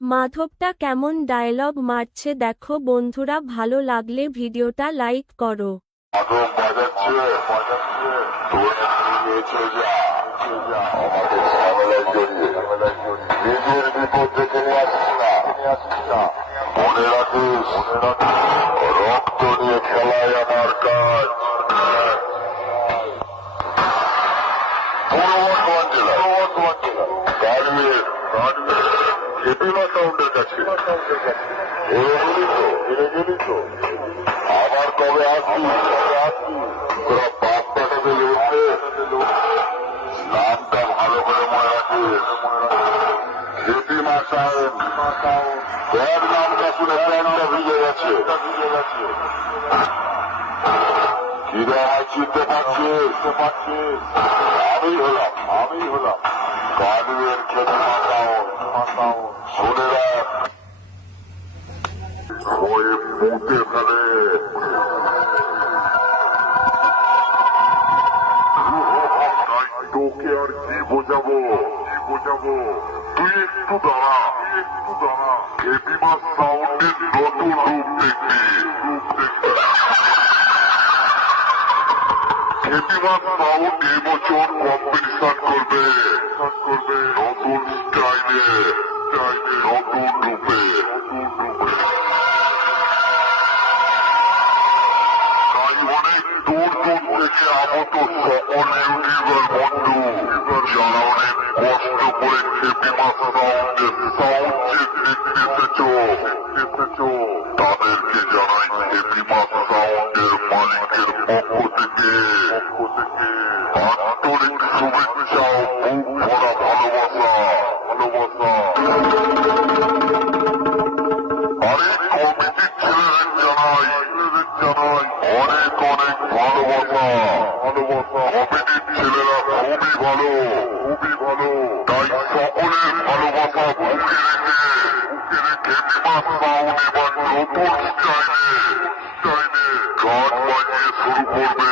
মাধবটা কেমন ডায়লগ মারছে দেখো বন্ধুরা, ভালো লাগলে ভিডিওটা লাইক করো। মাধব বাজাচ্ছে নিয়েছে যা আমাদের ঝামেলায় জড়িয়ে নিজের বিপদ দেখে নিয়ে আসিস না মনে রাখিস রক্ত নিয়ে খেলায় আমার কাজ। পূর্ব বর্ধমান জেলা কালমের খেপিমা সাউন্ডের কাছে গেলি তো আবার কবে আসবি তোরা বাপ পাঠাতে লড়ছে নামটা ভালো করে মনে রাখিস খেপিমা সাউন্ড তোর নামটা শুনে প্যান্টটা ভিজে গেছে কিরা চিনতে পারছিস আমি হলাম কালমের খেপিমা সাউন্ড শুনে রাখ হয়ে মুখে ফেলে তোকে আর কি বোঝাবো তুই একটু দাঁড়া খেপিমা সাউন্ডের নতুন রূপ দেখবি খেপিমা সাউন্ড এবছর কম্পিটিশন করবে নতুন স্টাইলে নতুন রূপে তাই অনেক দূর থেকে আগত সকল ইউটিউবার বন্ধু যারা অনেক কষ্ট করে খেপিমা সাউন্ডের সাউন্ড চেক দেখতে এসেছো তাদেরকে জানাই খেপিমা সাউন্ডের মালিকের পক্ষ থেকে আন্তরিক শুভেচ্ছা ও বুক ভরা ভালোবাসা আরে কমিটির ছেলেদের জানাই অনেক ভালোবাসা কমিটির ছেলেরা খুবই ভালো তাই সকলের ভালোবাসা বুকে রেখে খেপিমা সাউন্ড এবার নতুন স্টাইলে গান বাজিয়ে শুরু করবে